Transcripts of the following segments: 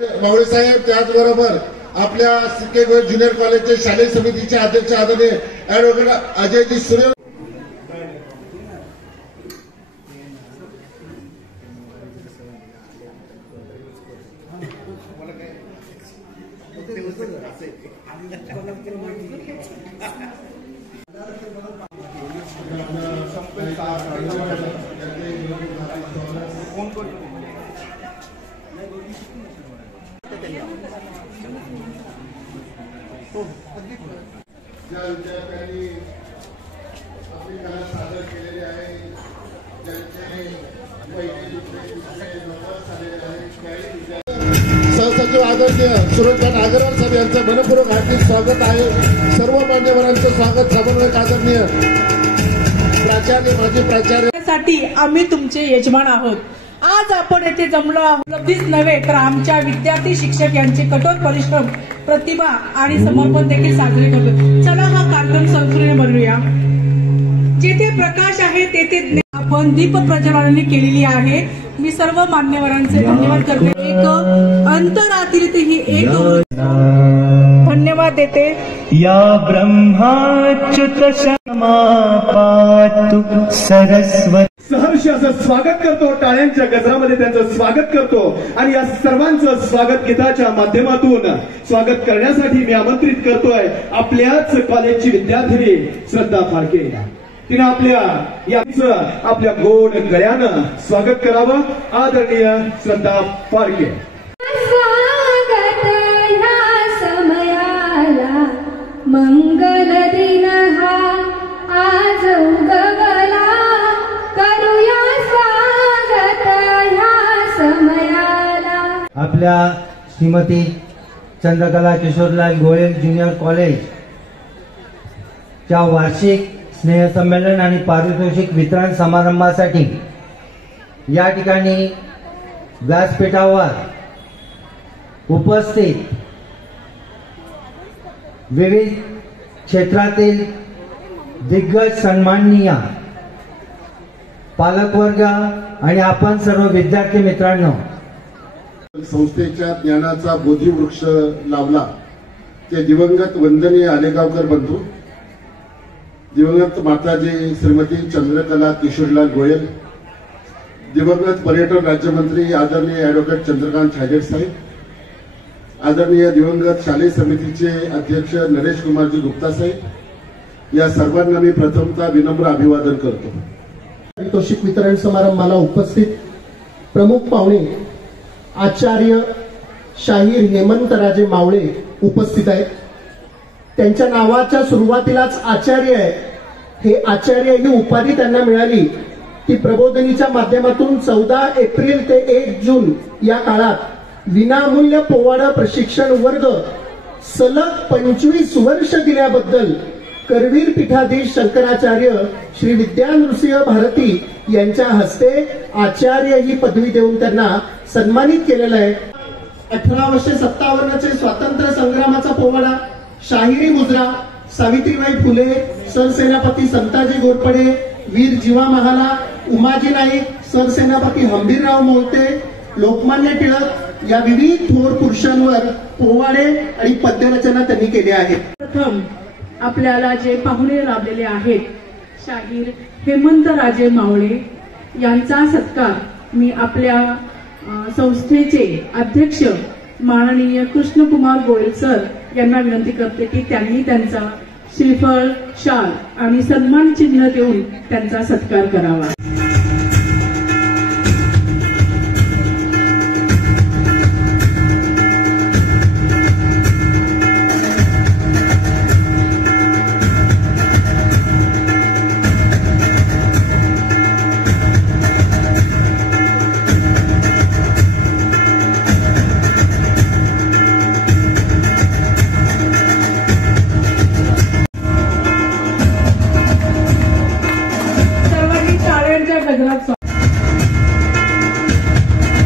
मावळे साहेब, त्याचबरोबर आपल्या सिके गोयल ज्युनियर कॉलेजचे शालेय समितीचे अध्यक्ष आदरणीय ऍडव्होकेट अजयजी सूर्य, ज्या विद्यार्थ्यांनी आपली कला सादर केलेली आहे, ज्यांचे पैकी दुसरे नंबर झालेले आहेत, सहसचिव आदरणीय सुरेशभाई अग्रवाल साहेब यांचं मनपूर्वक हार्दिक स्वागत आहे. सर्व मान्यवरांचं स्वागत. समन्वयक आदरणीय प्राचार्य, माजी प्राचार्य, आम्ही तुमचे यजमान आहोत. आज आपण येथे जमलो आहोत उपलब्धीच नव्हे तर आमच्या विद्यार्थी शिक्षक यांचे कठोर परिश्रम, प्रतिभा आणि समर्पण देखील साजरे करतो. चला हा कार्यक्रम संस्कृतीने बनवूया. जेथे प्रकाश आहे तेथे आपण दीप प्रज्वलनाने केलेली आहे. मी सर्व मान्यवरांचे धन्यवाद करते. एक अंतरातीत ही एक धन्यवाद देते. या ब्रह्माच्युत क्षमा पातु सरस्वती. सहर्ष असं स्वागत करतो, टाळ्यांच्या गजरामध्ये त्यांचं स्वागत करतो आणि या सर्वांचं स्वागत गीताच्या माध्यमातून स्वागत करण्यासाठी मी आमंत्रित करतोय आपल्याच कॉलेजची विद्यार्थिनी श्रद्धा फाळके. तिने आपल्या गोड गळ्यानं स्वागत करावं. आदरणीय श्रद्धा फाळके. स्वागत ह्या समयाला, मंगल दिन हा आज उगवला, करूया स्वागत ह्या समयाला. आपल्या श्रीमती चंद्रकला किशोरलाल गोयल ज्युनियर कॉलेज च्या वार्षिक स्नेहसंमेलन आणि पारितोषिक वितरण समारंभासाठी या ठिकाणी व्यासपीठावर उपस्थित विविध क्षेत्रातील दिग्गज सन्माननीय पालकवर्ग आणि आपण सर्व विद्यार्थी मित्रांनो, संस्थेच्या ज्ञानाचा बोधिवृक्ष लावला ते दिवंगत वंदनीय आलेगावकर बंधू, दिवंगत माताजी श्रीमती चंद्रकला किशोरलाल गोयल, दिवंगत पर्यटन राज्यमंत्री आदरणीय ऍडव्होकेट चंद्रकांत छाजेड साहेब, आदरणीय दिवंगत शालेय समितीचे अध्यक्ष नरेश कुमारजी गुप्ता साहेब, या सर्वांना मी प्रथमतः विनम्र अभिवादन करतो. पारितोषिक वितरण समारंभाला उपस्थित प्रमुख पाहुणे आचार्य शाहीर हेमंतराजे मावळे उपस्थित आहेत. त्यांच्या नावाच्या सुरुवातीलाच आचार्य आहे. हे आचार्य ही उपाधी त्यांना मिळाली ती प्रबोधिनीच्या माध्यमातून 14 एप्रिल ते 1 जून या काळात विनामूल्य पोवाडा प्रशिक्षण वर्ग सलग 25 वर्ष दिल्याबद्दल करवीर पीठाधीश शंकराचार्य श्री विद्यानृसिंह भारती यांच्या हस्ते आचार्य ही पदवी देऊन त्यांना सन्मानित केलेलं आहे. 1857 चे स्वातंत्र्य संग्रामाचा पोवाडा, शाहिरी मुजरा, सावित्रीबाई फुले, सरसेनापती संताजी घोरपडे, वीर जीवा महाला, उमाजी नाईक, सरसेनापती हंबीरराव मोहिते, लोकमान्य टिळक या विविध थोर पुरुषांवर पोवाडे आणि पद्यरचना त्यांनी केल्या आहेत. प्रथम आपल्याला जे पाहुणे लाभलेले आहेत, शाहीर हेमंतराजे मावळे यांचा सत्कार मी आपल्या संस्थेचे अध्यक्ष माननीय कृष्णकुमार गोयल सर यांना विनंती करते की त्यांनी त्यांचा श्रीफळ, शाल आणि सन्मान चिन्ह देऊन त्यांचा सत्कार करावा.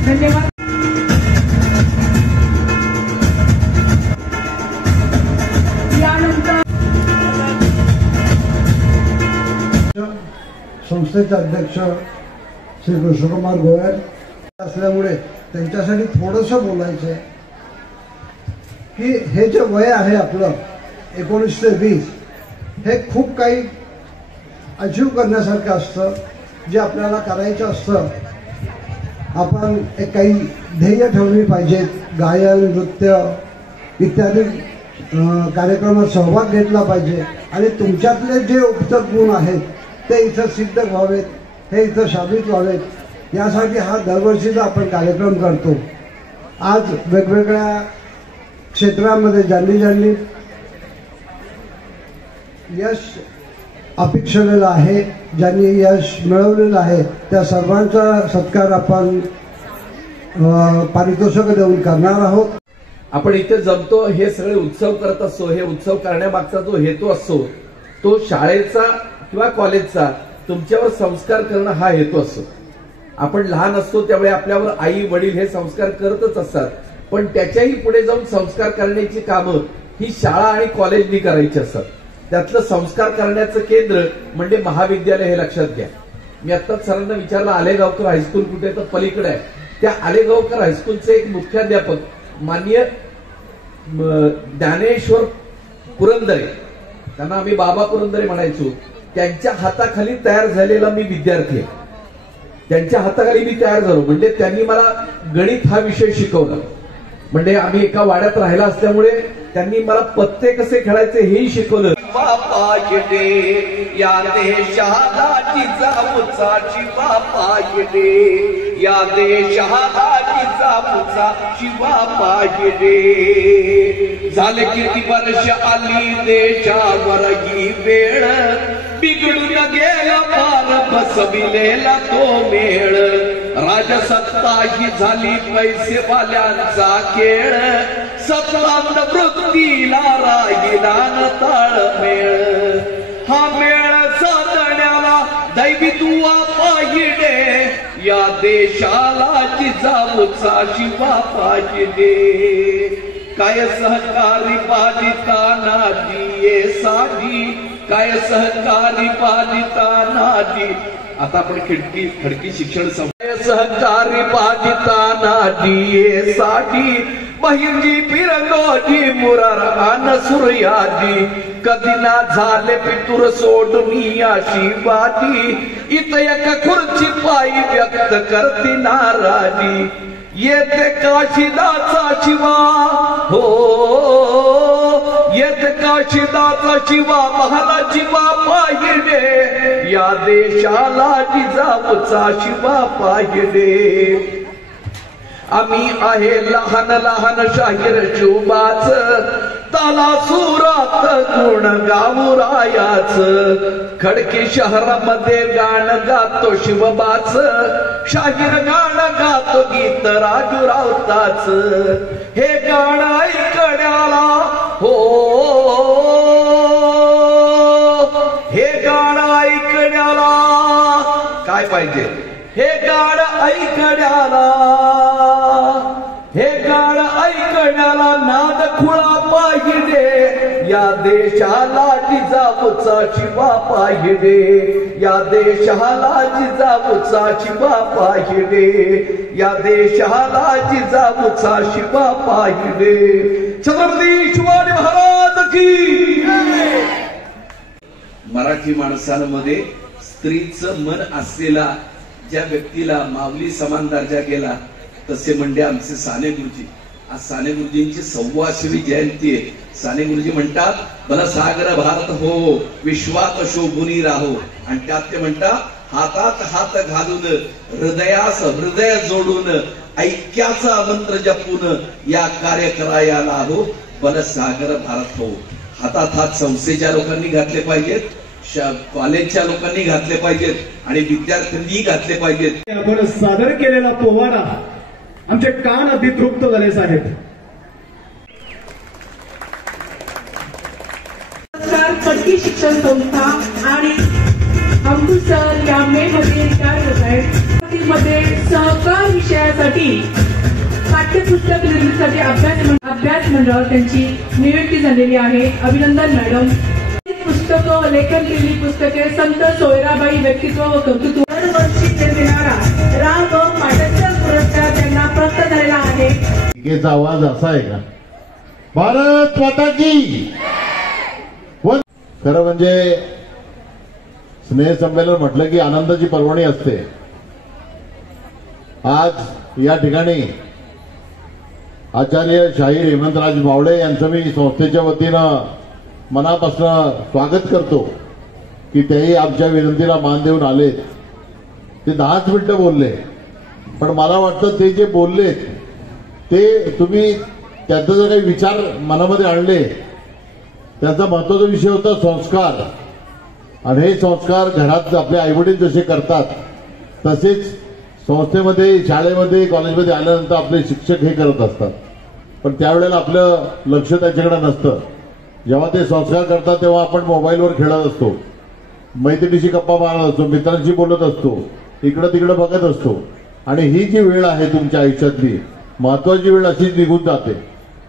धन्यवाद. यानंतर संस्थेचे अध्यक्ष श्री कृष्णकुमार गोयल असल्यामुळे त्यांच्यासाठी थोडंसं बोलायचं आहे. की हे जे वय आहे आपलं 19 ते 20 हे खूप काही अचीव करण्यासारखं असतं, जे आपल्याला करायचं असतं. आपण एक काही ध्येय ठेवली पाहिजेत. गायन, नृत्य इत्यादी कार्यक्रमात सहभाग घेतला पाहिजे आणि तुमच्यातले जे उपजत गुण आहेत ते इथं सिद्ध व्हावेत, हे इथं साबित व्हावेत, यासाठी हा दरवर्षीचा आपण कार्यक्रम करतो. आज वेगवेगळ्या क्षेत्रामध्ये ज्यांनी यश अपेक्षलेलं आहे, ज्यांनी यश मिळवलेलं आहे, त्या सर्वांचा सत्कार आपण पारितोषिक देऊन करणार आहोत. आपण इथे जमतो, हे सगळे उत्सव करत असतो. हे उत्सव करण्यामागचा जो हेतू असतो तो शाळेचा किंवा कॉलेजचा तुमच्यावर संस्कार करणं हा हेतू असतो. आपण लहान असतो त्यावेळी आपल्यावर आई वडील हे संस्कार करतच असतात, पण त्याच्याही पुढे जाऊन संस्कार करण्याची कामं ही शाळा आणि कॉलेजनी करायची असतात. त्यातलं संस्कार करण्याचं केंद्र म्हणजे महाविद्यालय, हे लक्षात घ्या. मी आत्ताच सरांना विचारलं आलेगावकर हायस्कूल कुठे, तर पलीकडे आहे. त्या आलेगावकर हायस्कूलचे एक मुख्याध्यापक माननीय ज्ञानेश्वर पुरंदरे, त्यांना आम्ही बाबा पुरंदरे म्हणायचो, त्यांच्या हाताखाली तयार झालेला मी विद्यार्थी आहे. त्यांच्या हाताखाली मी तयार झालो म्हणजे त्यांनी मला गणित हा विषय शिकवला. म्हणजे आम्ही एका वाड्यात राहिला असल्यामुळे त्यांनी मला पत्ते कसे खेळायचे हेही शिकवलं. या देशाला जिजाऊचा शिवा पाहिजे, या देशाला जिजाऊचा शिवा पाहिजे. झाले किती वर्ष आली देशावर ही वेळ, बिघडून गेला पार बसविलेला तो मेळ. राजसत्ता ही झाली पैसेवाल्यांचा खेळ, सत्तांत वृत्तीला राहिला न ताळमेळ. हा मेळ साधण्याला दैवी दुआ पाहिजे, या देशाला जिजाऊचा शिवा पाहिजे. काय सहकारी बाधिताना दिये साधी, काय सहकारी बाधिताना दी. आता आपण खडकी शिक्षण सहकारी बाधिताना दिये साठी, बहिर्जी पिरंगोजी मुरारान सूर्याजी. कधी ना झाले पितूर सोडून आशीर्वादी, इथं एका खुर्ची पायी व्यक्त करती नाराजी. येते काशीदाचा शिवा हो, येते काशीदाचा शिवा महाला शिवा पाहिजे, या देशाला जिजाऊचा शिवा पाहिजे. आम्ही आहे लहान लहान शाहीर शिवबाच, ताला सुरात गुण गावरायाच. खडकी शहरामध्ये गाणं गातो शिवबाच, शाहीर गाणं गातो गीत राजू राऊताच. हे गाणं ऐकण्याला हो, हे गाणं ऐकण्याला काय पाहिजे, हे गाणं ऐकण्याला, हे गाणं ऐकण्याला नाद खुळा पाहिजे, या देशाला जिजाऊचा शिवा पाहिजे, या देशाला जिजाऊचा शिवा पाहिजे, या देशाला जिजाऊचा शिवा पाहिजे. छत्रपती शिवाजी महाराज की. मराठी माणसांमध्ये स्त्रीचं मन असलेला ज्या व्यक्तीला माऊली समान दर्जा गेला तसे म्हणजे आमचे साने गुरुजी. आज साने गुरुजींची 100वी जयंती आहे. साने गुरुजी म्हणतात, मला सागर भारत हो, विश्वात शोभुनी राहो. आणि त्यात ते म्हणतात, हातात हात घालून हृदयास हृदय जोडून ऐक्याचा मंत्र जपून या कार्य करायला हो, बल सागर भारत हो. हातात हात संस्थेच्या लोकांनी घातले पाहिजेत, कॉलेजच्या लोकांनी घातले पाहिजेत आणि विद्यार्थ्यांनी घातले पाहिजेत. आपण सादर केलेला पोवाडा आमचे कान अभितृप्त झाले साहेब. खडकी शिक्षण संस्था आणि अंकुशर या मे मध्ये काय होत आहे, मध्ये सहकार विषयासाठी पाठ्यपुस्तक निर्मितीसाठी अभ्यास मंडळ त्यांची नियुक्ती झालेली आहे. अभिनंदन मॅडम. पुस्तकं लेखन केलेली पुस्तके संत सोयराबाई व्यक्तित्व व कर्तृत्व दरवर्षी देणारा राग पाटणकर पुरस्कार त्यांना प्राप्त झालेला आहे. टीकेचा आवाज असा आहे का, भारत माता की. खरं म्हणजे स्नेहसंमेलन म्हटलं की आनंदाची पर्वणी असते. आज या ठिकाणी आचार्य शाहीर हेमंतराज मावळे यांचं मी संस्थेच्या वतीनं मनापासून स्वागत करतो की तेही आमच्या विनंतीला मान देऊन आले. ते 10 मिनिटं बोलले, पण मला वाटतं ते जे बोलले ते तुम्ही त्यांचा जर काही विचार मनामध्ये आणले, त्यांचा महत्वाचा विषय होता संस्कार. आणि हे संस्कार घरात आपले आईवडील जसे करतात तसेच संस्थेमध्ये, शाळेमध्ये, कॉलेजमध्ये आल्यानंतर आपले शिक्षक हे करत असतात. पण त्यावेळेला आपलं लक्ष त्याच्याकडे नसतं. जेव्हा ते संस्कार करतात तेव्हा आपण मोबाईलवर खेळत असतो, मैत्रिणीशी गप्पा मारत असतो, मित्रांशी बोलत असतो, इकडं तिकडं बघत असतो. आणि ही जी वेळ आहे तुमच्या आयुष्यातली महत्वाची वेळ अशीच निघून जाते.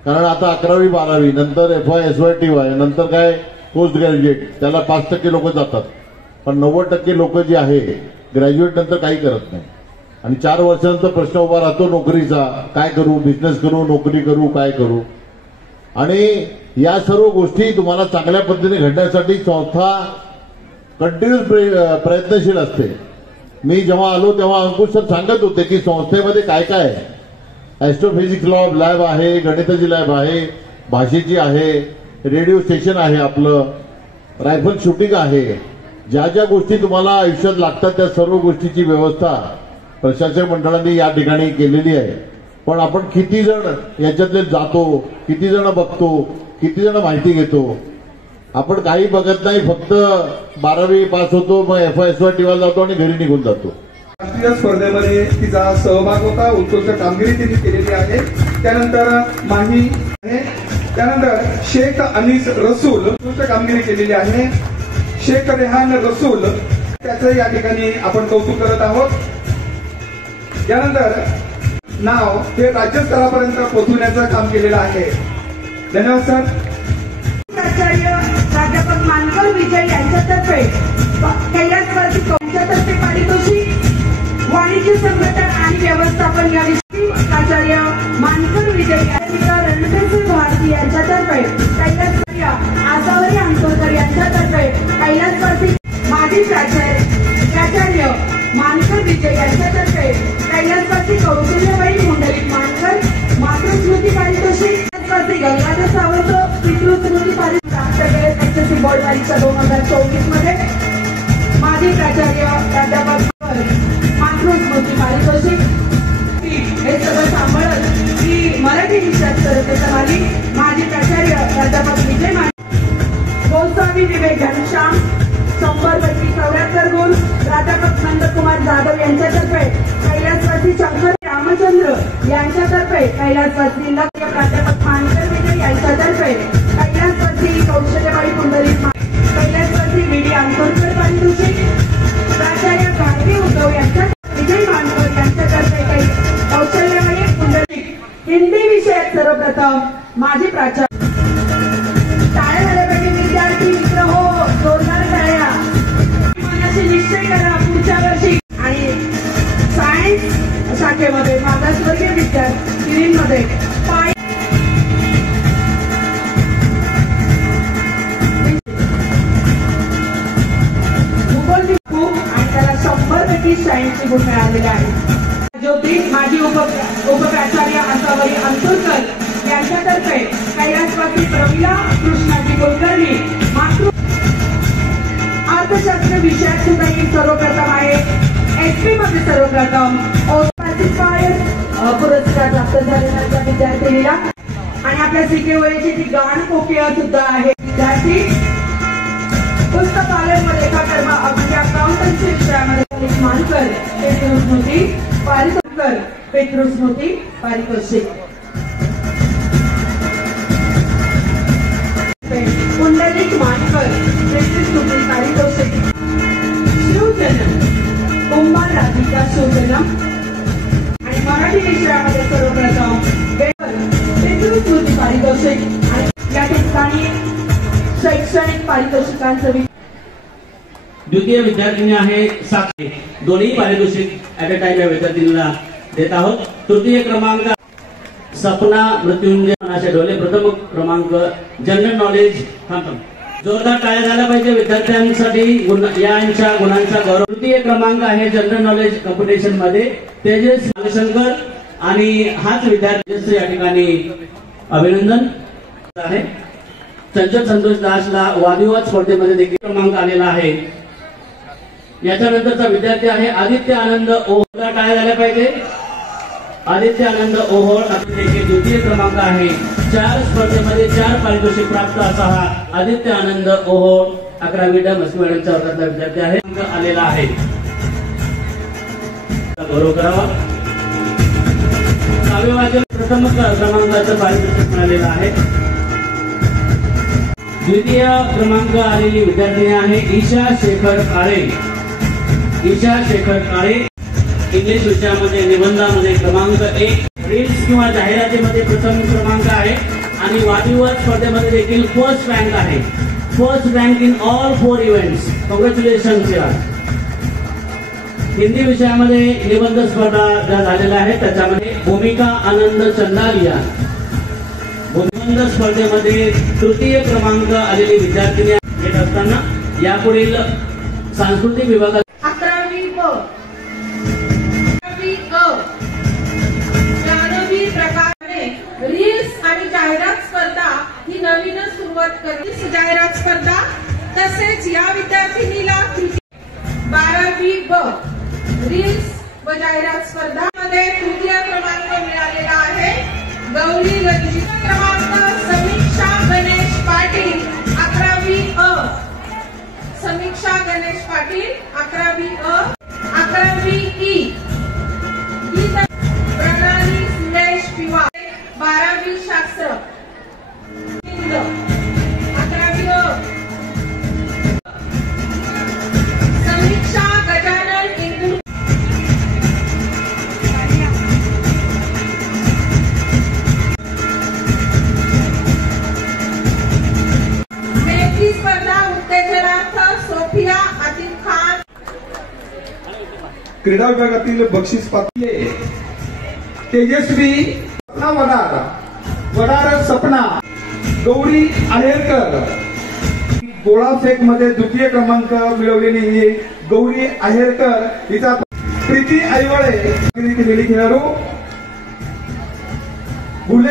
कारण आता 11वी 12वी नंतर FY SY TY नंतर काय पोस्ट ग्रॅज्युएट, त्याला 5% लोक जातात. पण 90% लोक जी आहे ग्रॅज्युएट नंतर काही करत नाही. आणि 4 वर्षानंतर प्रश्न उभा राहतो नोकरीचा, काय करू, बिझनेस करू, नोकरी करू, काय करू. आणि या सर्व गोष्टी तुम्हाला चांगल्या पद्धतीने घडण्यासाठी संस्था कंटिन्यूस प्रयत्नशील असते. मी जेव्हा आलो तेव्हा अंकुश सर सांगत होते की संस्थेमध्ये काय काय आहे. ऍस्ट्रोफिजिक्स लॅब आहे, गणिताची लॅब आहे, भाषेची आहे, रेडिओ स्टेशन आहे, आपलं रायफल शूटिंग आहे. ज्या ज्या गोष्टी तुम्हाला आयुष्यात लागतात त्या सर्व गोष्टीची व्यवस्था प्रशासक मंडळांनी या ठिकाणी केलेली आहे. पण आपण किती जण याच्यातले जातो, किती जण बघतो, किती जण माहिती घेतो. आपण काही बघत नाही, फक्त 12वी पास होतो, मग FY SY TY जातो आणि घरी निघून जातो. राष्ट्रीय स्पर्धेमध्ये तिचा सहभाग होता, उत्कृष्ट कामगिरी तिने केलेली आहे. त्यानंतर माही आहे, त्यानंतर शेख अनीस रसूल उत्कृष्ट कामगिरी केलेली आहे. शेख रेहान रसूल त्याचं या ठिकाणी आपण कौतुक करत आहोत. त्यानंतर नाव हे राज्यस्तरापर्यंत पोहोचवण्याचं काम केलेलं आहे. धन्यवाद सर. आचार्य प्राध्यापक मानकर विजय यांच्यातर्फे कैलासवासी यांच्यातर्फे पारितोषिक वाणिज्य संघटन आणि व्यवस्थापन या विषयी आचार्य मानकर विजय रणधीर भारती यांच्यातर्फे कैलासवासी आसावरी अंतोरकर यांच्यातर्फे कैलासवासी माजी प्राचार्य मानकर विजय यांच्यातर्फे कैलासवासी कौशल्यबाई मुंडलिक मानकर मातृस्मृती पारितोषिक, गंगाधर सावंत पितृस्मृती पारितोषिक प्राप्त केले SSC बोर्ड परीक्षा 2024 मध्ये. माजी प्राचार्य प्राध्यापक मातृस्मृती पारितोषिक. हे सगळं सांभाळत की मराठी विषयात सर्वप्रथम आली माजी प्राचार्य प्राध्यापक विजय गोस्वामी विवेक घनश्याम 100 गुण. प्राध्यापक नंदकुमार जाधव यांच्यातर्फे कैलासवासी शंकर रामचंद्र यांच्यातर्फे कैलासवासी लक्ष्य प्राध्यापक मानकर विजय यांच्यातर्फे कैलासवासी कौशल्यबाई पुंडलिक कैलासवासी VD अंतोरकर पारितोषिक. प्राचार्य गाडगे उद्धव यांच्या विजय मानकर यांच्यातर्फे कौशल्यबाई पुंडलिक. हिंदी विषयात सर्वप्रथम माजी प्राचार्य. टाळ्या झाल्या पाहिजे विद्यार्थी मित्र हो, जोरदार टाळ्या. मनाशी निश्चय करा पुढच्या वर्षी. आणि सायन्स शाखेमध्ये मागासवर्गीय विद्यार्थ्यांमध्ये भूगोल आणि त्याला 100% 86 गुण मिळालेले आहेत. ज्योती माजी उपप्राचार्य आसावरी अंतोरकर यांच्यातर्फे कैलासवासी प्रमिला कृष्णाजी कुलकर्णी मातृ अर्थशास्त्र विषयात सुद्धा ही सर्वप्रथम आहे. SP मध्ये सर्वप्रथम पुरस्कार प्राप्त झालेल्या विद्यार्थिनीला. आणि आपल्या CKOAची ती गाण कोकिळा सुद्धा आहे विद्यार्थी. पुस्तकालयमध्ये रेखाकर्म अकाउंटन्सी विषयामध्ये मानकर पितृस्मृती पारितोषिक. पुंडलिक मानकर पितृस्मृती पारितोषिक. शिवजन्म कुंभार राधिका शिवजन्म. आणि मराठी विषयामध्ये सर्वप्रथम पितृस्मृती पारितोषिक. आणि या ठिकाणी शैक्षणिक पारितोषिकांचं द्वितीय विद्यार्थिनी आहे साक्षी. दोन्ही पारितोषिक ऍट अ टाइम या विद्यार्थिनीला देत आहोत. तृतीय क्रमांक सपना मृत्युंजय ढोले प्रथम क्रमांक क्रमांक जनरल नॉलेज जोरदार टाळ्या झाल्या पाहिजे विद्यार्थ्यांसाठी यांच्या गुणांचा गौरव. तृतीय क्रमांक आहे जनरल नॉलेज कॉम्पिटिशन मध्ये तेजस शंकर आणि हाच विद्यार्थी या ठिकाणी अभिनंदन आहे. चंचल संतोष दासला वादविवाद स्पर्धेमध्ये देखील क्रमांक आलेला आहे. याच्यानंतरचा विद्यार्थी आहे आदित्य आनंद ओहोळ. टाळ्या झाल्या पाहिजे. आदित्य आनंद ओहोळ देखील द्वितीय क्रमांक आहे. 4 स्पर्धेमध्ये 4 पारितोषिक प्राप्त असा हा आदित्य आनंद ओहोळ 11वी ड मॅडमच्या वर्गातला विद्यार्थी आहे. आलेला आहे. गौरव करावा. काव्यवाचन प्रथम क्रमांकाचं पारितोषिक मिळालेलं आहे. द्वितीय क्रमांक आलेली विद्यार्थिनी आहे ईशा शेखर काळे. ईशा शेखर काळे इंग्लिश विषयामध्ये निबंधामध्ये क्रमांक 1. रील्स किंवा जाहिरातीमध्ये प्रथम क्रमांक आहे आणि वादविवाद स्पर्धेमध्ये देखील फर्स्ट रँक आहे. First rank in all 4 events. Congratulations यार. हिंदी विषयामध्ये निबंध स्पर्धा ज्या झालेल्या आहेत त्याच्यामध्ये भूमिका आनंद चंदालिया निबंध स्पर्धेमध्ये तृतीय क्रमांक आलेली विद्यार्थिनी घेत असताना यापुढील सांस्कृतिक विभागात 11वी ब 11वी अ जानवी प्रकारे रील्स आणि जाहिरात स्पर्धा ही नवीनच सुरुवात करते. जाहिरात स्पर्धा तसेच या विद्यार्थिनीला 12वी ब रील्स व जाहिरात स्पर्धा मध्ये तृतीय क्रमांक मिळालेला आहे. गौरी रणजित क्रमांक समीक्षा गणेश पाटील 11वी अ. समीक्षा गणेश पाटील 11वी अ. 11वी ई प्रणाली सुरेश पिवा 12वी शास्त्र 11वी अ. समीक्षा गजानन इंदूर 3वी स्पर्धा उत्तेजनार्थ सोफिया आदिल खान. क्रीडा विभागातील बक्षीस पात्र तेजस्वी वडार सपना गौरी आहेरकर. गोळाफेक मध्ये द्वितीय क्रमांक मिळवलेली ही गौरी आहेरकर हिचा प्रीती ऐवळे केलेली खेळाडू.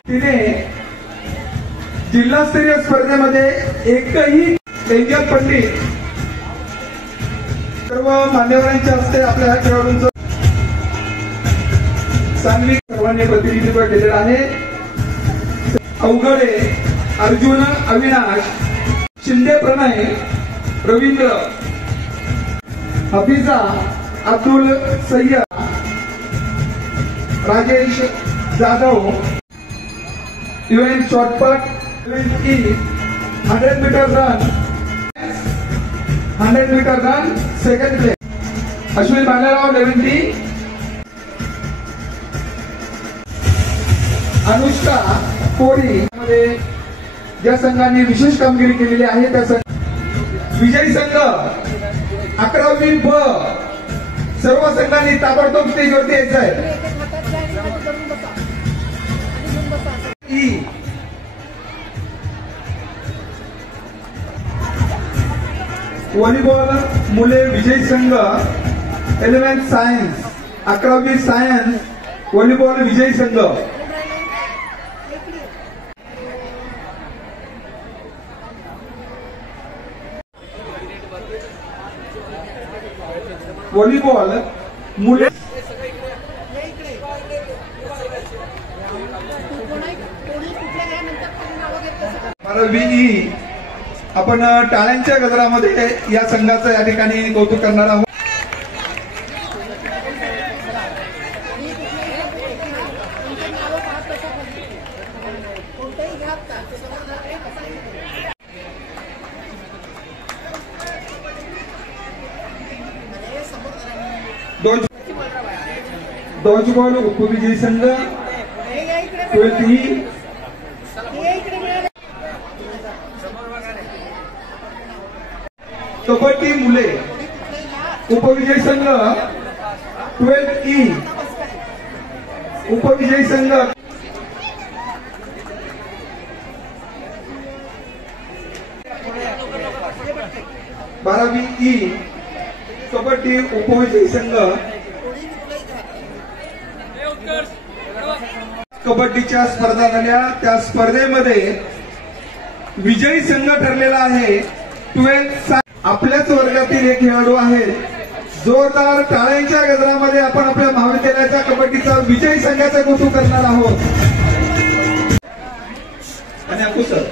तिने जिल्हास्तरीय स्पर्धेमध्ये एकही एंजल पंडित सर्व मान्यवरांच्या हस्ते आपल्या खेळाडूंचं चांगली सर्वांनी प्रतिनिधित्व केलेलं आहे. Avghade Arjun Avinash Shinde Pranay Ravindra Hafiza Abdul Sayyad Rajesh Jadhav. Event shot put 100 metre run 100 metre run second place. Ashwin Bhalerao 11th. Anushka Kori मध्ये ज्या संघाने विशेष कामगिरी केलेली आहे त्या विजयी संघ 11वी ब. सर्व संघांनी ताबडतोब स्टेजवरती यायचं आहे. व्हॉलीबॉल मुले विजयी संघ 11th सायन्स 11वी सायन्स व्हॉलीबॉल विजयी संघ. व्हॉलीबॉल मुले 12वी. आपण टाळ्यांच्या गजरामध्ये या संघाचं या ठिकाणी कौतुक करणार आहोत. डॉजबॉल उपविजयी संघ 12th. कबड्डी मुले उपविजयी संघ 12th. उपविजयी संघ 12वी ई कबड्डी उपविजयी संघ कबड्डीच्या स्पर्धा झाल्या. त्या स्पर्धेमध्ये विजयी संघ ठरलेला आहे 12th. आपल्याच वर्गातील एक खेळाडू आहेत. जोरदार टाळ्यांच्या गजरामध्ये आपण आपल्या महाविद्यालयाच्या कबड्डीचा विजयी संघाचा कौतुक करणार आहोत. आणि आपू सर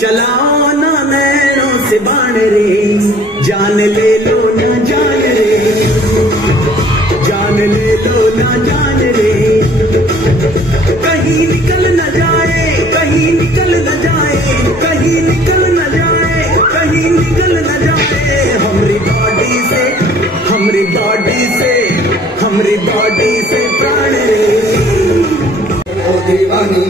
चलाओ ना नैनों से बाण रे, जान ले लो ना जान रे, जान ले लो ना जान रे, कहीं निकल न जाए, कहीं निकल न जाए, कहीं निकल न जाए, कहीं निकल न जाए हमरी बॉडी से, हमरी बॉडी से, हमरी बॉडी से प्राण रे। ओ दीवानी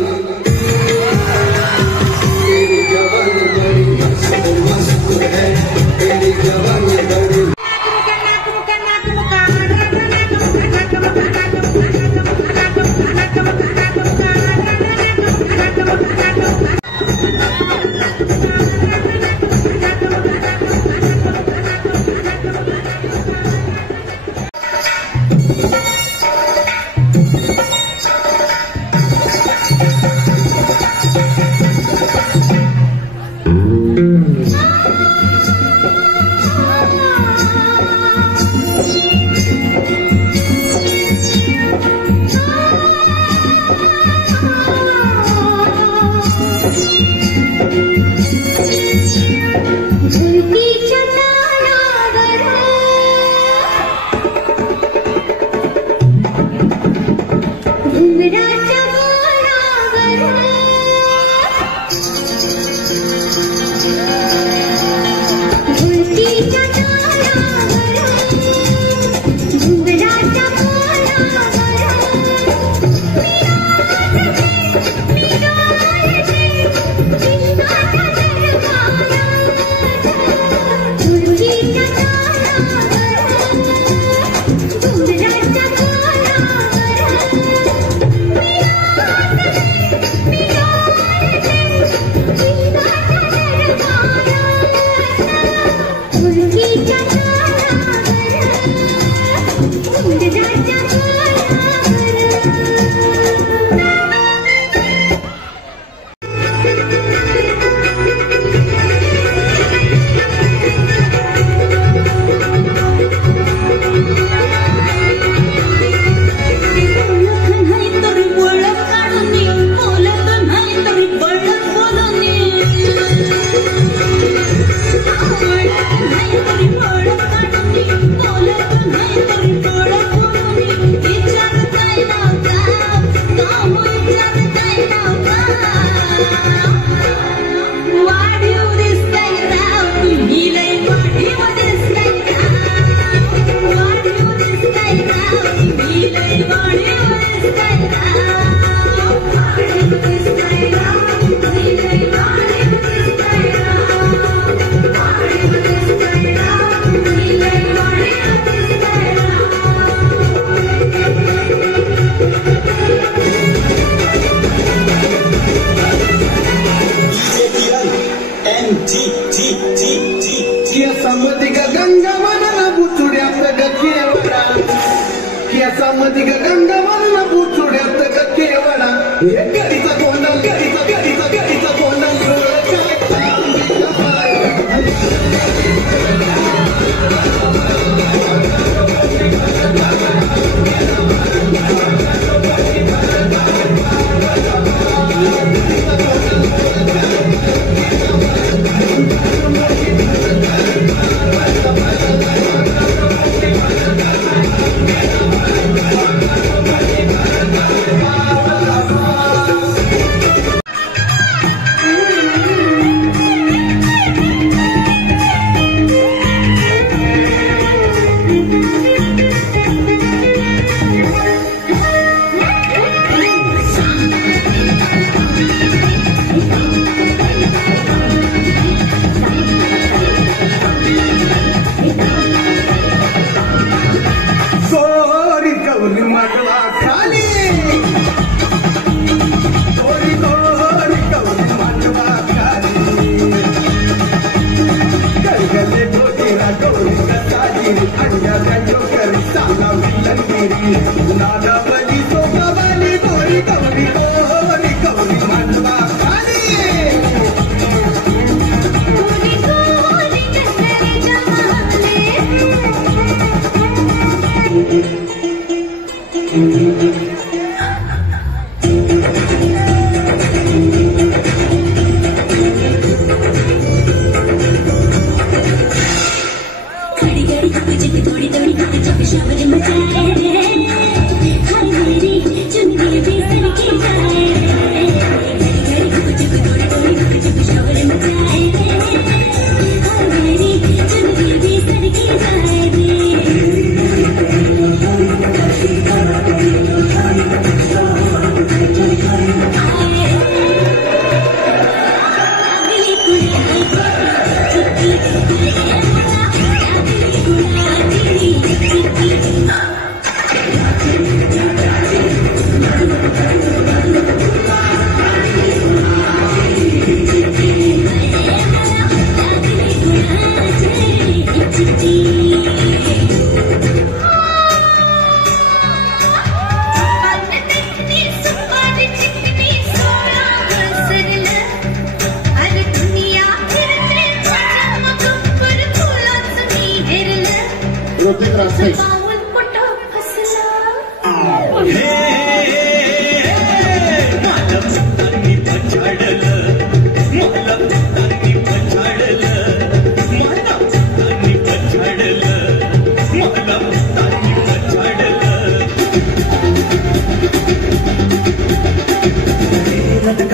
असते.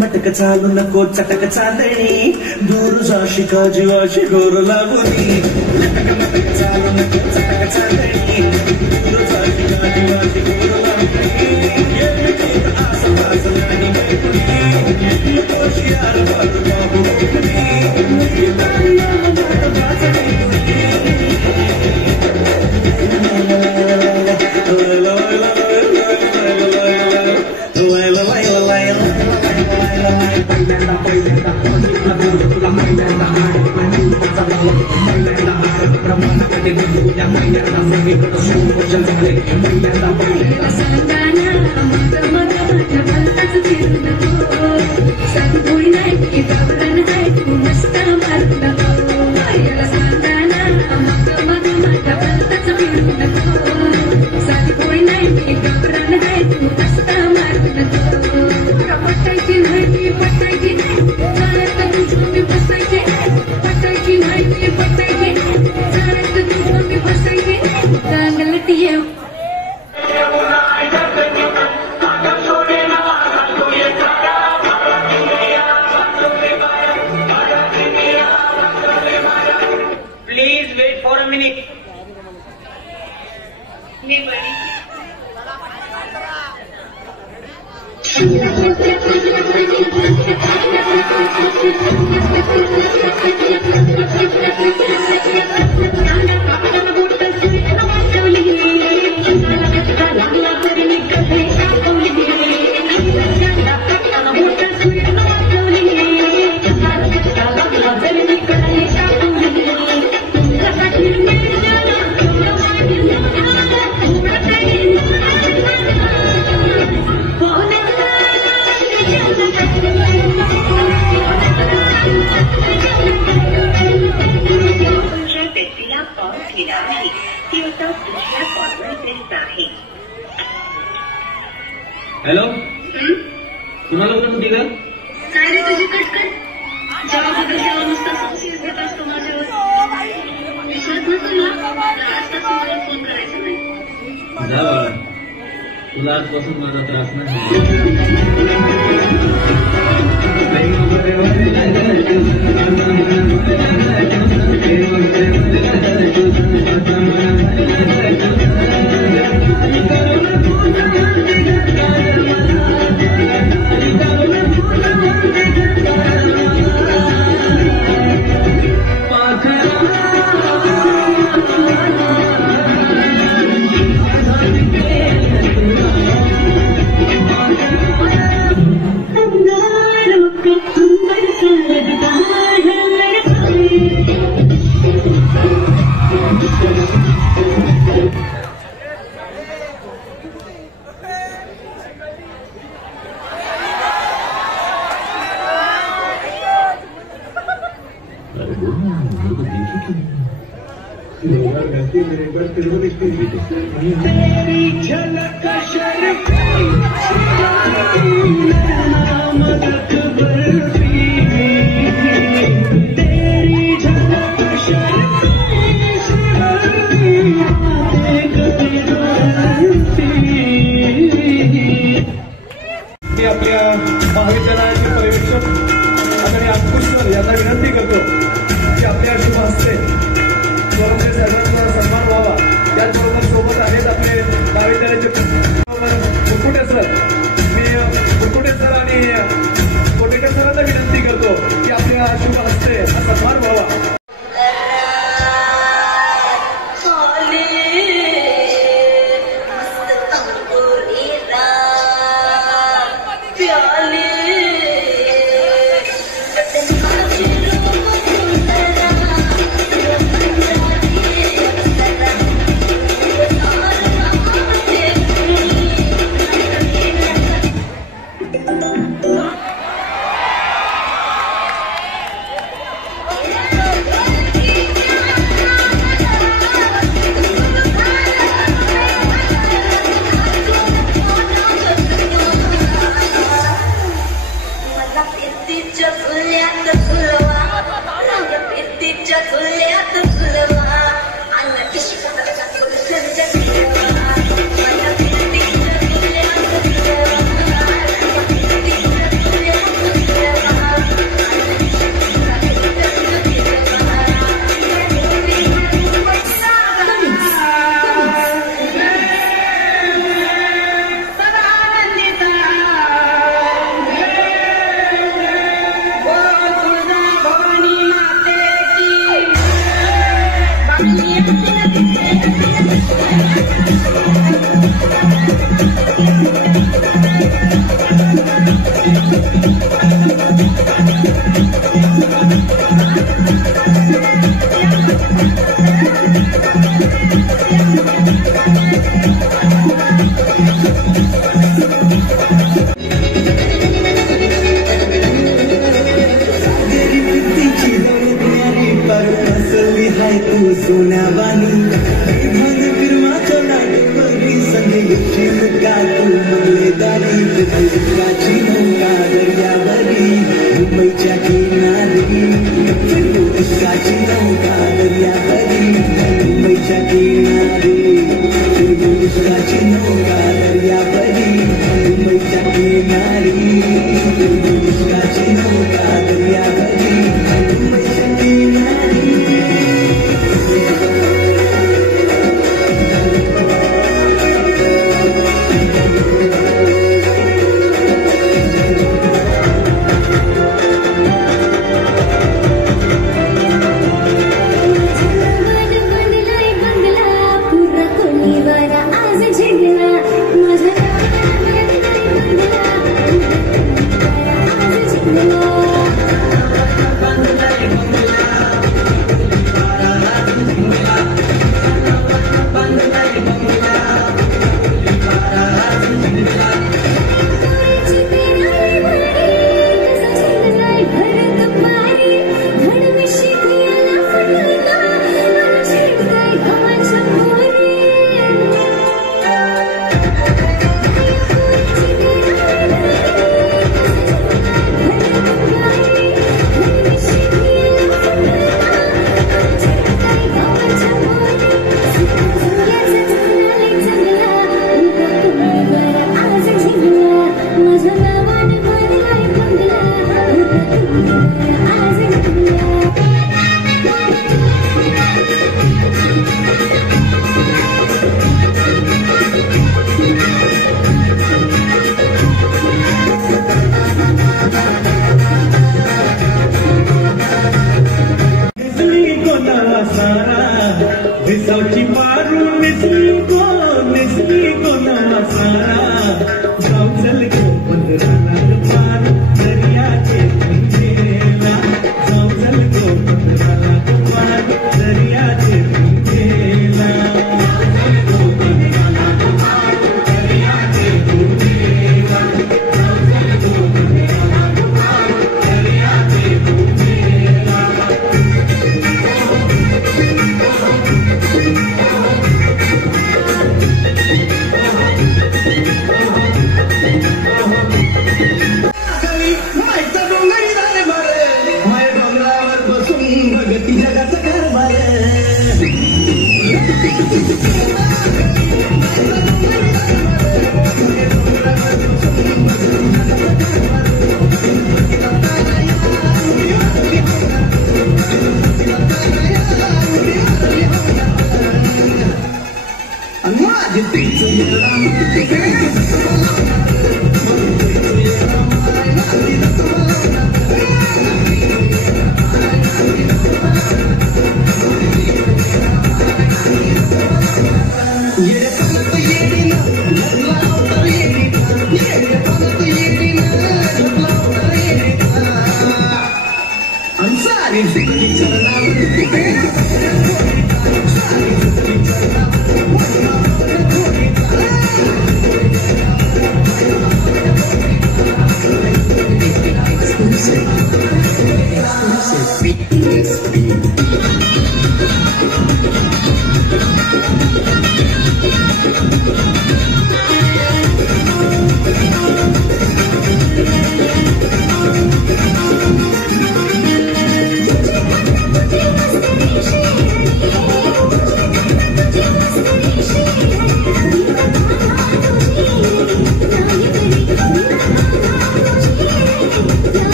मटक चालू नको चटक चालणी दूर जाशी का जीवाची गोर लागुनी मटक चालू नको चटक चालणी दूर जाशी का जीवाची गोर लागुनी आसपास नाही मैत्री नकोशी यार बाजू बाबू हॅलो कुणाला बोलून दिलं काय रे तुझी कटकट जेव्हा जेव्हा नुसता संशय घेत असतो माझ्यावर विश्वास नसेल ना आजपासून मला फोन करायचा नाही. जा बाबा तुला आजपासून माझा त्रास नाही. आपल्या महाविद्यालयाचे पर्यवेक्षक आदरणीय अंकुश सर यांना विनंती करतो की आपल्या शुभ हस्ते स्वराज्य साहेबांचा सन्मान व्हावा. त्याचबरोबर सोबत आहेत आपले महाविद्यालयाचे मुकुटे सर आज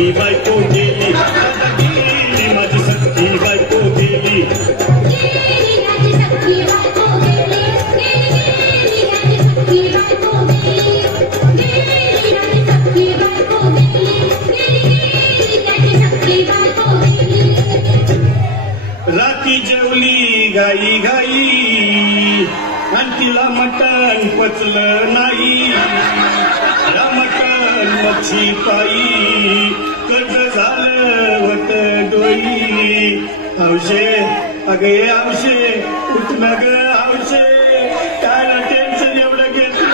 सख्खी बायको गेली, गेली माझी सख्खी बायको गेली. राती जेवली घाई घाई आणि तिला मटण पचलं नाही. मटण मच्छी पायी कर्ज झालं होत डोई. हौशे अगे हौशे उठणं ग हौशे, काय टेन्शन एवढं घेतलं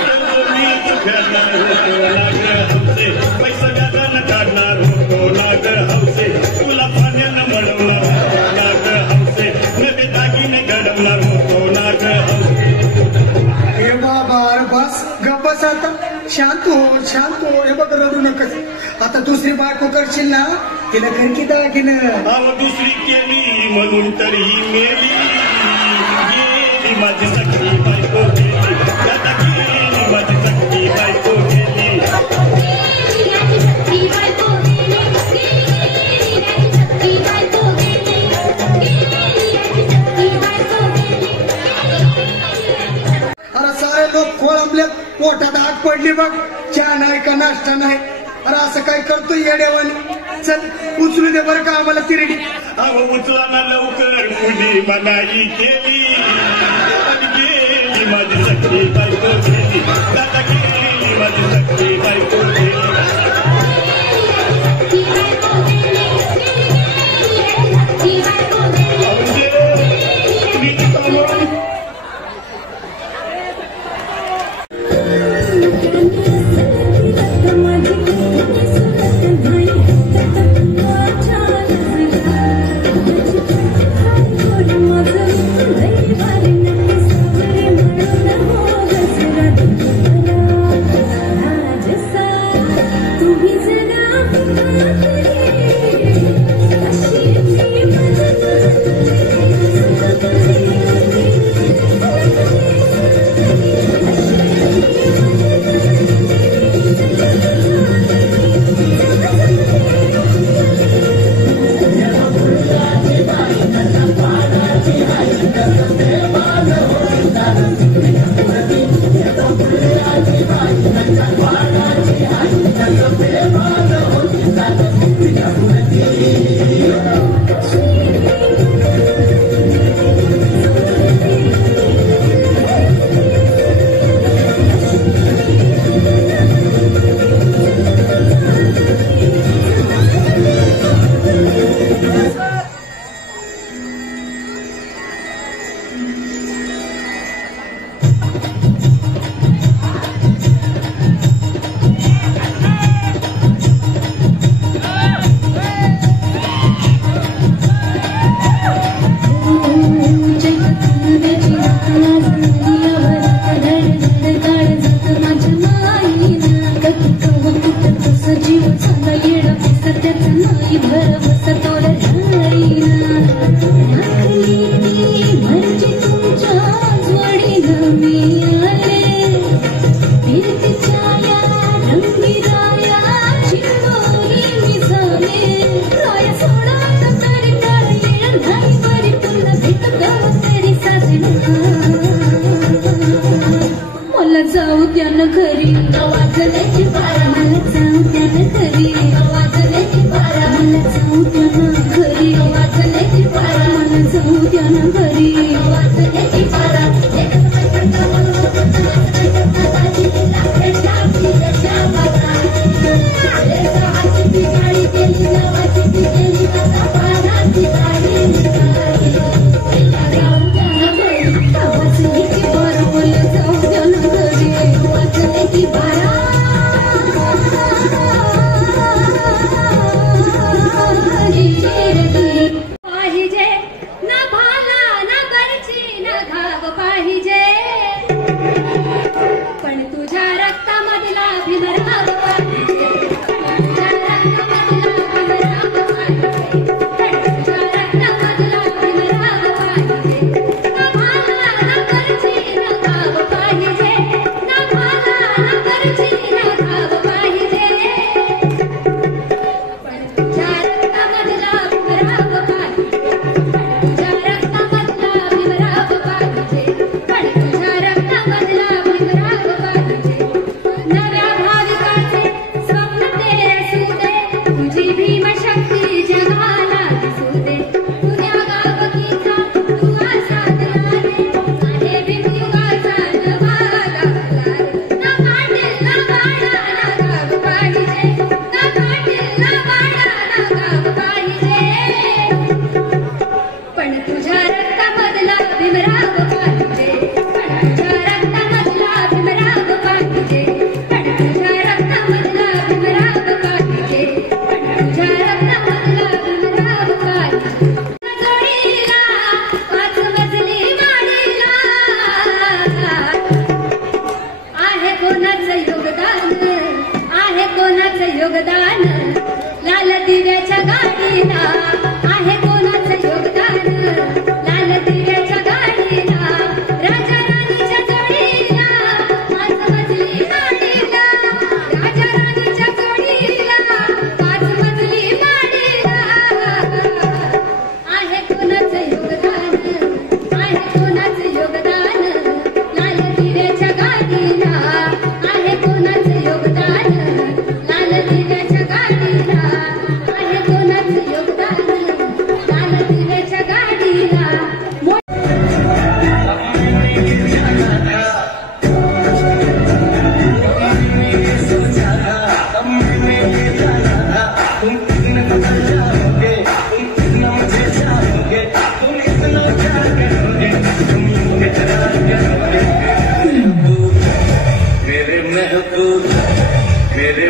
कर्ज मी फेडणार होतो ना ग हौशे. पैसा व्याजानं काढणार होतो ना ग हौशे. तुला पाण्यानं मळवणार होतो ना ग हौशे. नवे दागिने घडवणार होतो ना ग हौशे. हे बाबा बस गप्पस आता शांत हो हे बघ रडू नकस. आता दुसरी बायको करशील ना तिला घर की दागिनं. अहो दुसरी केली म्हणून तरी मेली. गेली माझी सख्खी बायको गेली, आता गेली माझी सख्खी बायको गेली. अरे सारे लोक खोळंबलेत, पोटात आग पडली बघ. चहा नाही का नाश्ता नाही. अरे असं काय करतोय येड्यावानी. चल उचलू दे बरं का आम्हाला तिरडी. अहो उचला ना लवकर, मुली मनाई केली. गेली माझी सख्खी बायको गेली, आता गेली माझी सख्खी बायको गेली. जाऊ त्यानं घरी वाजल्याची बारा, मला जाऊ त्यानं घरी वाजल्याची बारा, मला जाऊ योगदान लाल दिव्याच्या गाडीला आहे कोणाचं योगदान लाल दिव्याच्या गाडीला राजा राणीच्या जोडीला पाच मजली माडीला राजा राणीच्या जोडीला पाच मजली माडीला आहे कोणाचं योगदान आहे कोणाचं योगदान लाल दिव्याच्या गाडीला आहे कोणाचं योगदान लाल दिव्याच्या गाडीला आहे कोणाचं योगदान लाल दिव्याच्या गाडीला मेरे महबूब मेरे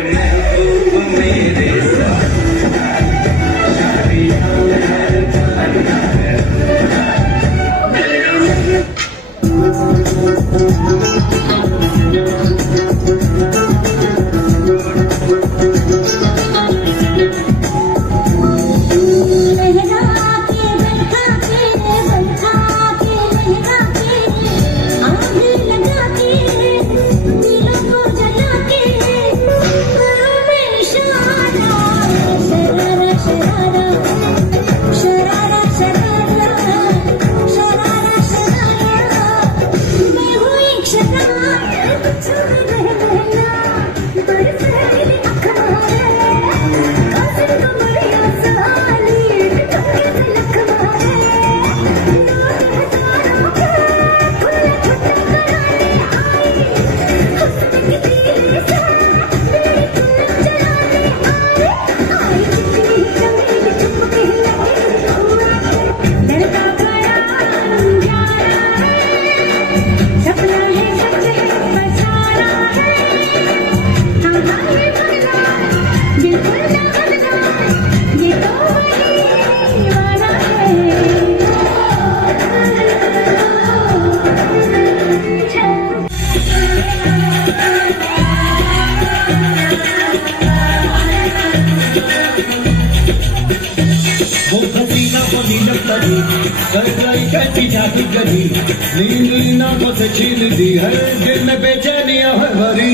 छीन दी है दिल में बेचैनियां है भरी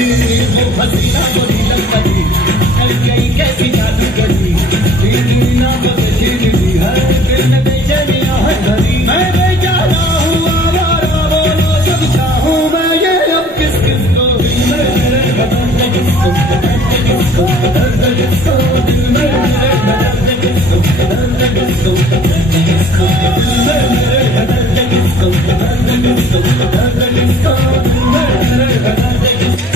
वो हसीना बड़ी लगती कई कैसी जादू करी नीना बस छीन दी है दिल में बेचैनियां है भरी मैं बेचारा हूँ आवारा बोलो सब चाहूँ मैं ये अब किस किस को दिल में मेरे बदल दे किसको बदल दे किसको बदल दे किसको दिल में मेरे बदल दे किसको बदल दे किसको बदल दे किसको दिल में मेरे बदल दे किसको बदल दे किसको बदल दे किसको दिल में मेरे बदल दे किसको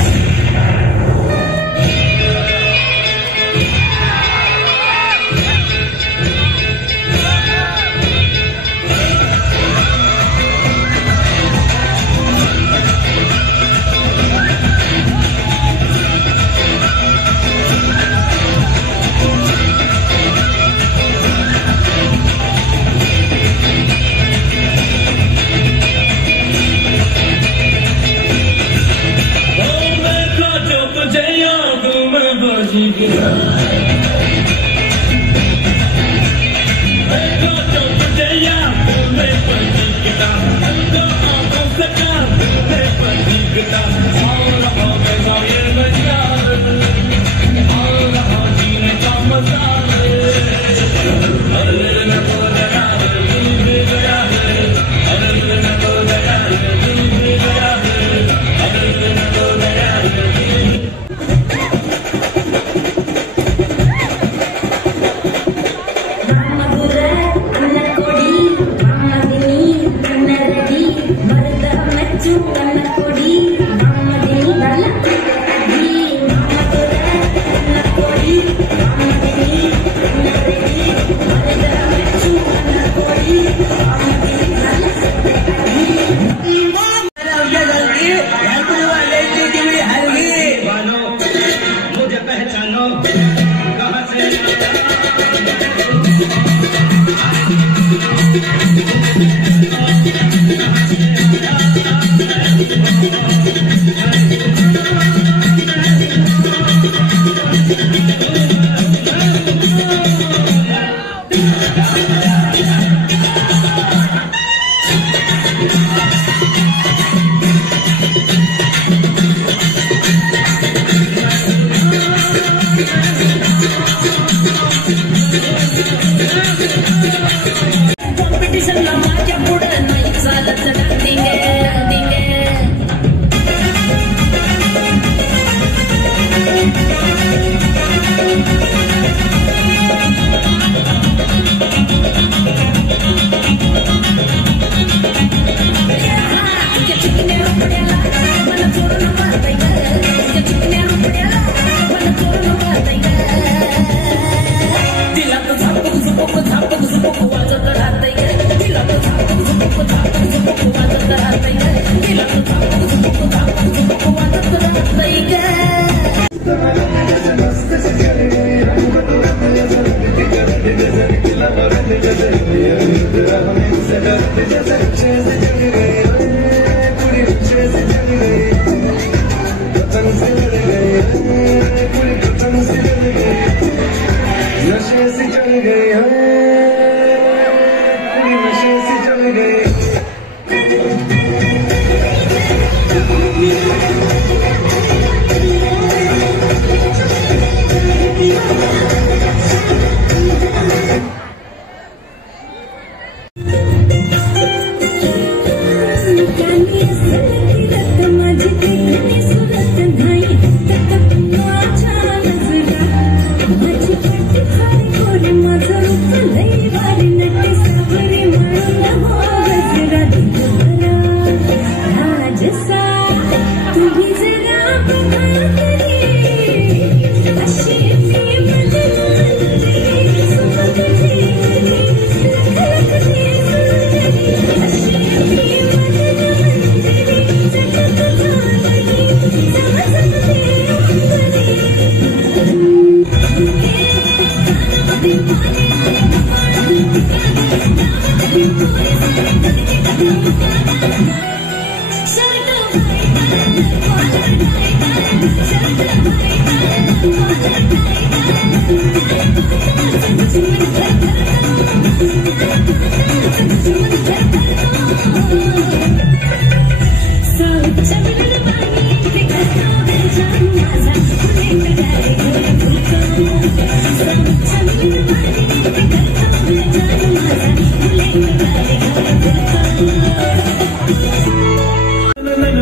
Thank you.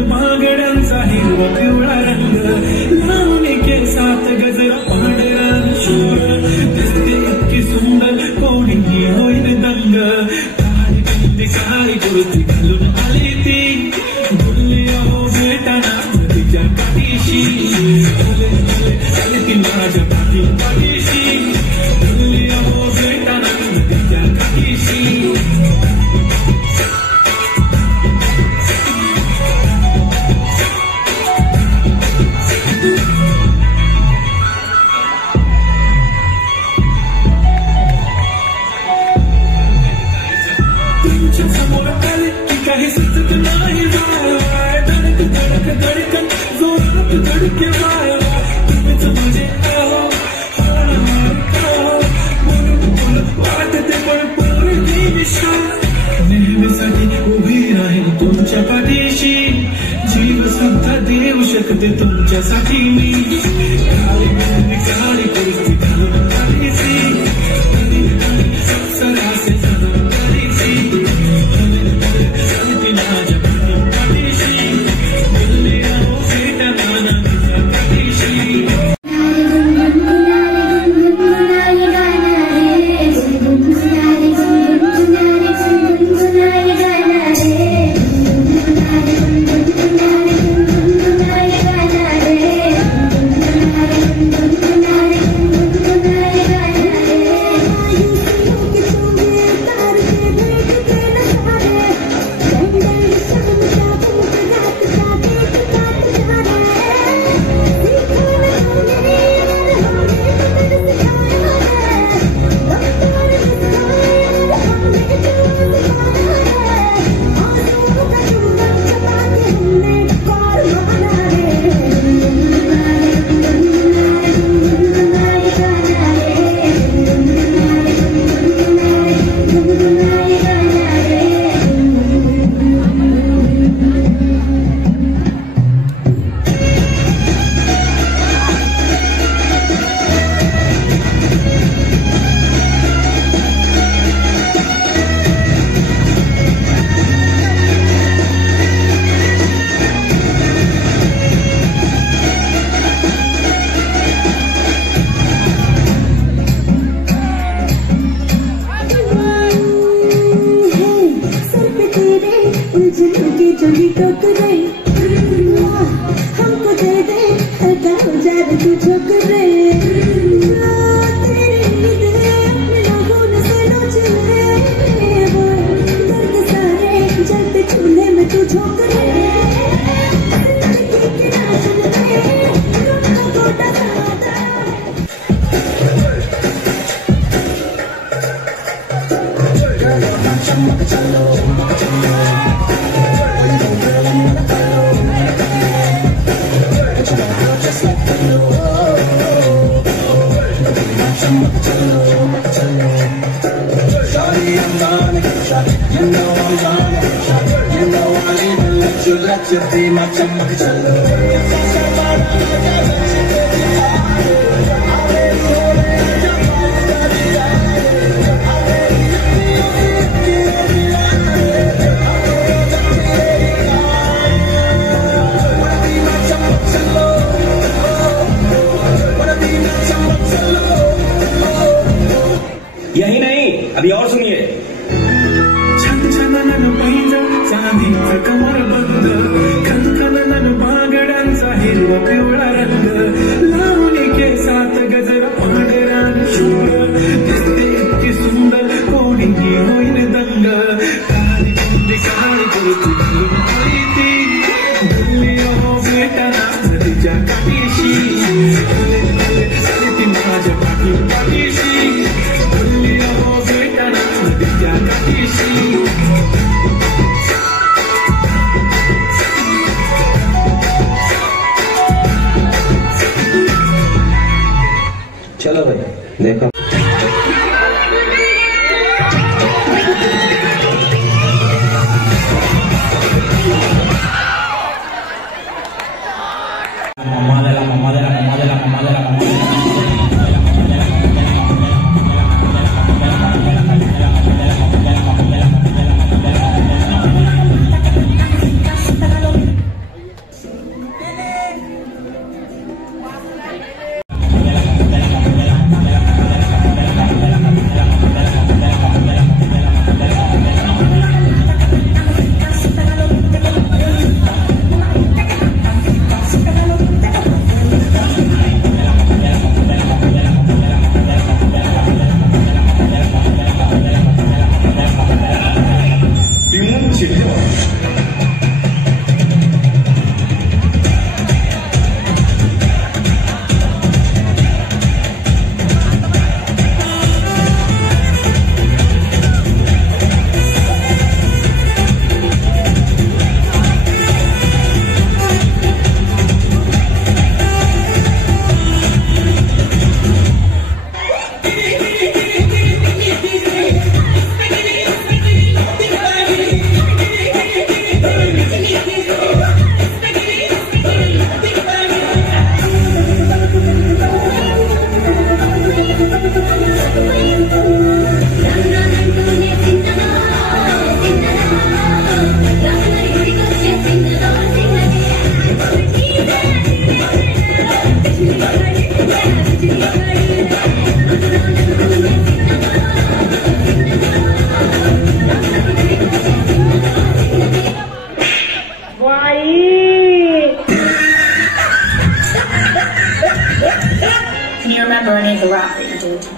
महागड्यांचा हिरवा पिवळा रंग लावणी केसात गजरा पांढरा शूर दिसते इतकी सुंदर कोणीही होईल दंग सारी कुर्ती घालून आली ती बोलली अहो भेटाना तिच्या पाठीशी आली ती माझ्या पाठीशी बोलली अहो भेटाना तिच्या पाठीशी समोर आले की काही सुचत नाही धडक धडक धडकन जोरात धडके वाया तुम्हीच माझे आहो बोलत वाटते पण पोरगी विश्वास नेहमीसाठी उभी राहील तुमच्या पाठीशी जीव सुद्धा देऊ शकते तुमच्यासाठी मी काळी कुर्ती घालून आलीसी सरासे हमको दे दे हल्का हो जा रे तू छोकरे Let you be my chamak chalo अभी और सुनिए। छन छनन पैजा चांदीचा कमर बंद, खनखनन बागड्यांचा हिरवा पिवळा रंग, लावणी केसात गजरा पांढरा शुभ्र, दिसते इतकी सुंदर कोणीही होईन दंग, काळी कुंडी काळी कुर्ती ती दिल्ली हो भेटना तिच्या काठीशी, ती माझ्या पाठीशी दिल्ली हो भेटना तिच्या काठीशी। चलो भाई देखो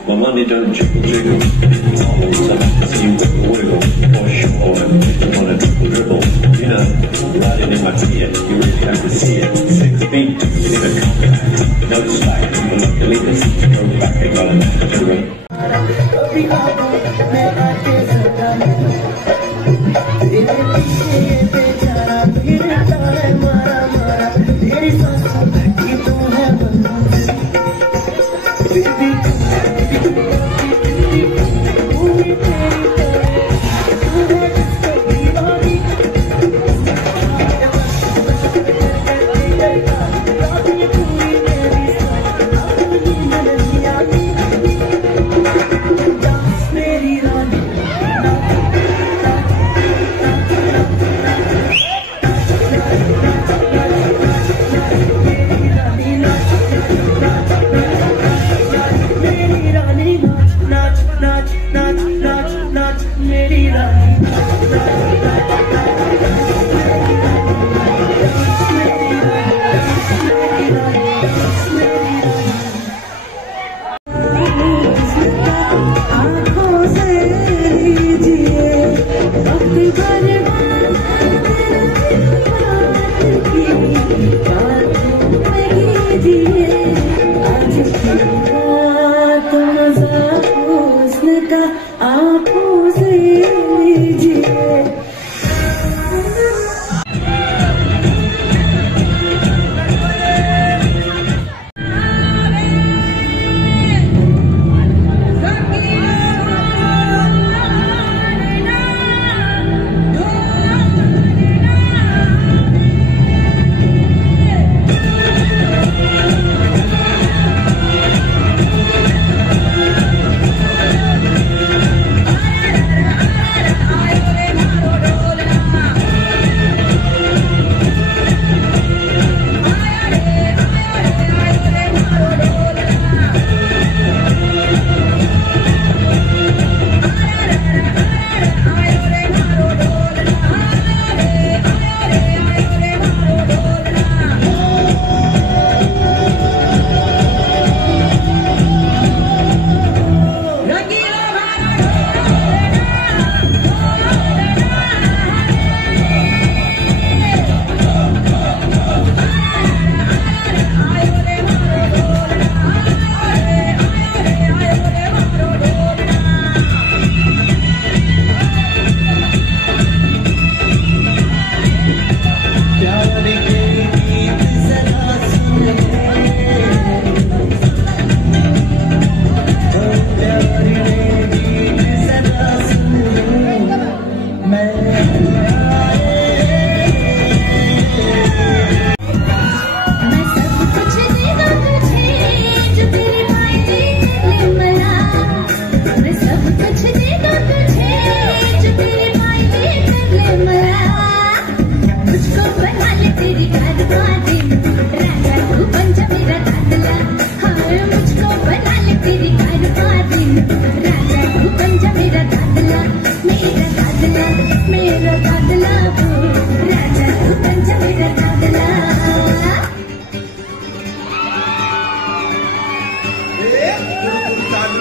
My money don't jiggle jiggle. Almost I see you wiggle wiggle. For sure, you wanna dribble dribble. You know, riding in my Fiat, you really have to see it. 6 feet, you need a compact. No slack, but luckily this go back and got another room.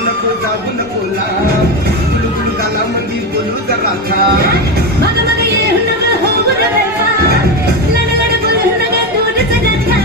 नको जाऊ नको लांब गुलगुल गाला मंदी बोलू जरा थांब मग मग येऊ नका हो गुरवेचा लडगड बोलू नका दूरच गठा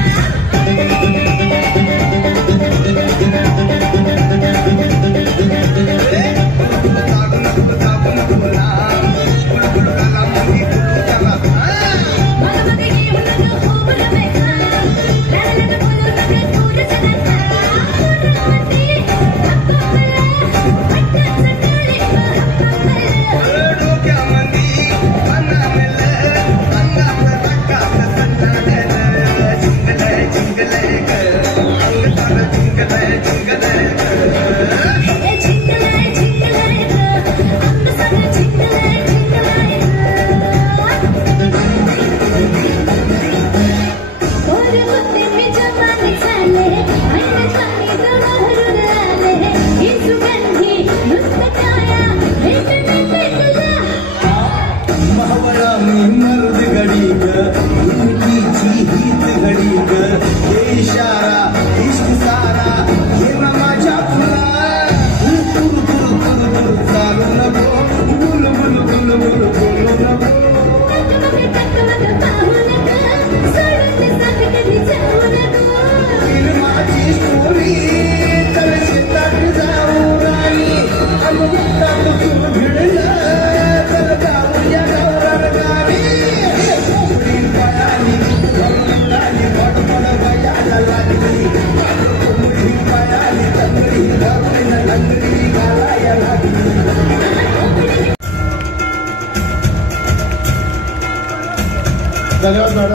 धन्यवाद मॅडम.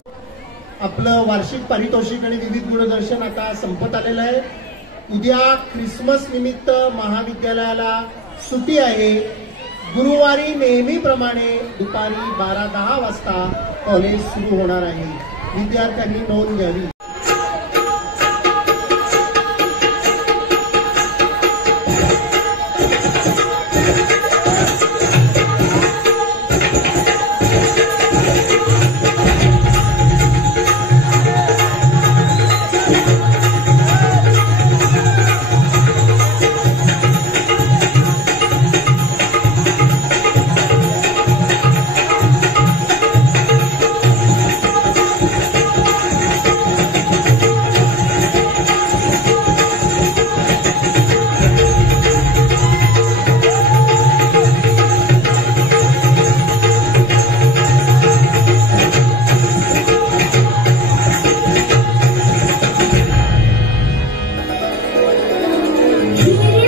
आपलं वार्षिक पारितोषिक आणि विविध गुणदर्शन आता संपत आलेलं आहे. उद्या ख्रिसमस निमित्त महाविद्यालयाला सुट्टी आहे. गुरुवारी नेहमीप्रमाणे दुपारी 12-10 वाजता कॉलेज सुरू होणार आहे. विद्यार्थ्यांनी नोंद घ्यावी. Thank you.